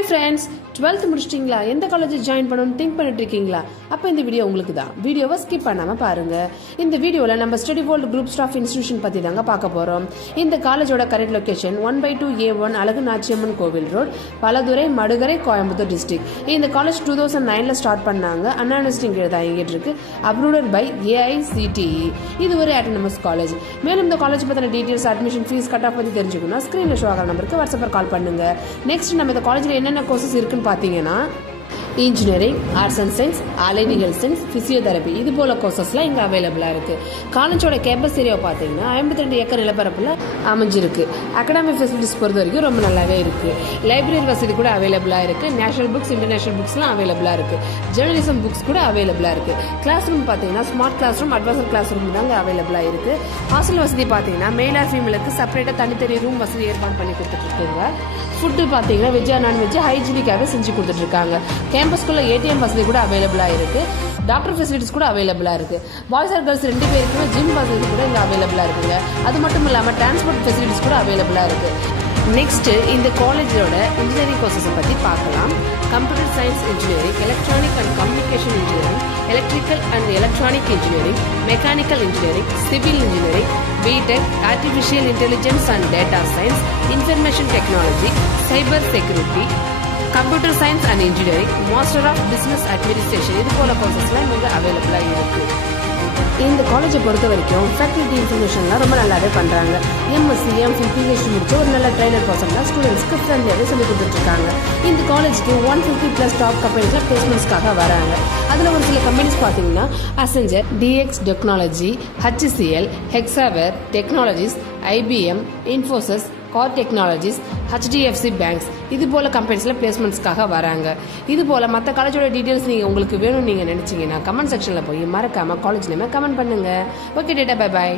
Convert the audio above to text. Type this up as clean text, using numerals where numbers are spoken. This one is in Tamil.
Hi friends, 12th முடிச்சிட்டிங்களா? எந்த காலேஜ் ஜாயின் பண்ணணும்னு திங்க் பண்ணிட்டு இருக்கீங்களா? அப்போ இந்த வீடியோ உங்களுக்கு தான். வீடியோவை ஸ்கிப் பண்ணாமல் பாருங்கள். இந்த வீடியோவில் நம்ம study world group staff institution பற்றி தாங்க பார்க்க போகிறோம். இந்த காலேஜோட correct location 1/2A1 Azhagu Nachiyamman Kovil road, Palathurai, Madukarai, Coimbatore district. இந்த காலேஜ் 2009 ஸ்டார்ட் பண்ணாங்க. அண்ணா யூனிவர்சிட்டி கீழே தான் இயங்கிட்டு இருக்கு. Approved by AICTE. இது ஒரு ஆட்டோனமஸ் காலேஜ். மேலும் இந்த காலேஜ் பற்றின details, admission fees, cut off பற்றி தெரிஞ்சுக்கணும். ஸ்க்ரீனில் ஷோ ஆகிற நம்பருக்கு வாட்ஸ்அப்பில் கால் பண்ணுங்க. நெக்ஸ்ட் நம்ம இந்த காலேஜில் என்னென்ன கோர்சஸ் இருக்குன்னு பார்த்தீங்கன்னா, engineering, arts and science, allied health science, physiotherapy, இது போல கோர்சஸ்லாம் இங்கே அவைலபிளாக இருக்குது. காலேஜோட கேம்பஸ் ஏரியாவை பார்த்தீங்கன்னா 52 ஏக்கர் நிலப்பரப்பில் அமைஞ்சிருக்கு. அகாடமிக் ஃபெசிலிட்டிஸ் பொறுத்த வரைக்கும் ரொம்ப நல்லாவே இருக்குது. லைப்ரரி வசதி கூட அவைலபிளாக இருக்குது. நேஷனல் புக்ஸ், இன்டர்நேஷனல் புக்ஸ்லாம் அவைலபிளாக இருக்குது. ஜேர்னலிசம் புக்ஸ் கூட அவைலபிளாக இருக்குது. கிளாஸ் ரூம் பார்த்தீங்கன்னா smart class room, advance class room தாங்க அவைலபிளாக இருக்குது. ஹாஸ்டல் வசதி பார்த்தீங்கன்னா மேல் ஆர் ஃபீமேலுக்கு செப்பரேட்டாக தனித்தனி ரூம் வசதி ஏற்பாடு பண்ணி கொடுத்துட்ருக்காங்க. ஃபுட்டு பார்த்தீங்கன்னா வெஜ்ஜா நான்வெஜ் ஹைஜீனிக்காகவே செஞ்சு கொடுத்துட்ருக்காங்க. கேம்பஸ்குள்ள ATM வசதி கூட அவைலபிளாக இருக்குது. டாக்டர் ஃபெசிலிட்டிஸ் கூட அவைலபிளாக இருக்குது. பாய்ஸ் ஆர் கேர்ள்ஸ் 2 பேருக்குமே ஜிம் வசதி கூட இங்கே அவைலபிளாக இருக்குங்க. அது மட்டும் இல்லாமல் டிரான்ஸ்போர்ட் ஃபெசிலிட்டிஸ் கூட அவைலபிளாக இருக்குது. நெக்ஸ்ட்டு இந்த காலேஜோட இன்ஜினியரிங் கோர்சஸை பற்றி பார்க்கலாம். Computer science engineering, electronic and communication engineering, electrical and electronic engineering, mechanical engineering, civil engineering, BTech, artificial intelligence and data science, information technology, cyber security, computer science and engineering, master of business administration, இது போல கோர்சஸ்லாம் இங்கே அவைலபிளாக இருக்குது. இந்த காலேஜை பொறுத்த வரைக்கும் ஃபேக்கல்டி இன்ஃபர்மேஷன்லாம் ரொம்ப நல்லாவே பண்ணுறாங்க. MSc, MPhil, PhD முடிச்ச ஒரு நல்ல ட்ரைனர் பர்சன்லாம் ஸ்டூடெண்ட்ஸ்க்கு ஃப்ரெண்ட்லியாகவே சொல்லி கொடுத்துட்ருக்காங்க. இந்த காலேஜுக்கு 150+ டாப் கம்பெனிஸில் பிளேஸ்மெண்ட்ஸ்க்காக வராங்க. அதில் ஒரு சில கம்பெனிஸ் பார்த்தீங்கன்னா Accenture, DX Technology, HCL, Hexaware Technologies, IBM, Infosys, car technologies, HDFC banks, இது போல் கம்பெனிஸில் பிளேஸ்மெண்ட்ஸ்க்காக வராங்க. இது போல் மற்ற காலேஜோட டீட்டெயில்ஸ் உங்களுக்கு வேணும்னு நீங்கள் நினச்சிங்கன்னா கமெண்ட் செக்ஷனில் போய் மறக்காமல் காலேஜ் நேமை கமெண்ட் பண்ணுங்கள். Okay data, bye bye.